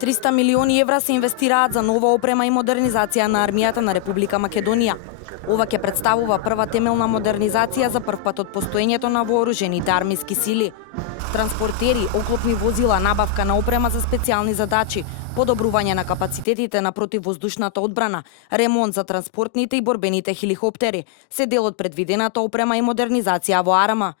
300 милиони евра се инвестираат за нова опрема и модернизација на армијата на Република Македонија. Ова ќе представува прва темелна модернизација за прв пат од постоењето на вооружените армиски сили. Транспортери, оклопни возила, набавка на опрема за специјални задачи, подобрување на капацитетите на противвоздушната одбрана, ремонт за транспортните и борбените хеликоптери се дел од предвидената опрема и модернизација во арма.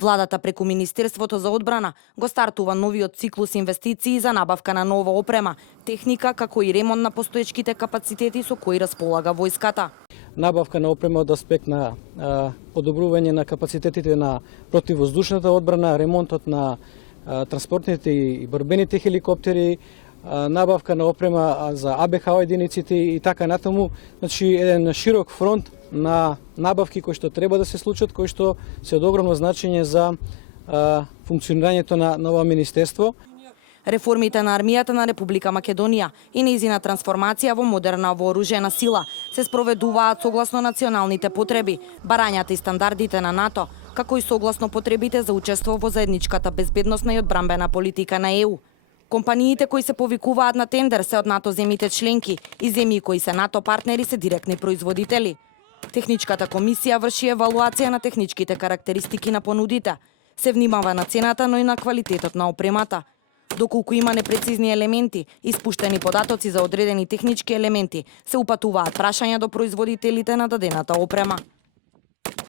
Владата преку Министерството за одбрана го стартува новиот циклус инвестиции за набавка на нова опрема, техника како и ремонт на постоечките капацитети со кои располага војската. Набавка на опрема од аспект на подобрување на капацитетите на противвоздушната одбрана, ремонтот на транспортните и борбените хеликоптери, набавка на опрема за АБХ единиците и така натаму, значи еден широк фронт на набавки кои што треба да се случат, кои што се од огромно значење за функционирањето на ова министерство. Реформите на армијата на Република Македонија и нејзина трансформација во модерна вооружена сила се спроведуваат согласно националните потреби, барањата и стандардите на НАТО, како и согласно потребите за учество во заедничката безбедносна и одбрамбена политика на ЕУ. Компаниите кои се повикуваат на тендер се од НАТО земите членки и земји кои се НАТО партнери се директни производители. Техничката комисија врши евалуација на техничките карактеристики на понудите. Се внимава на цената, но и на квалитетот на опремата. Доколку има непрецизни елементи, испуштени податоци за одредени технички елементи, се упатуваат прашања до производителите на дадената опрема.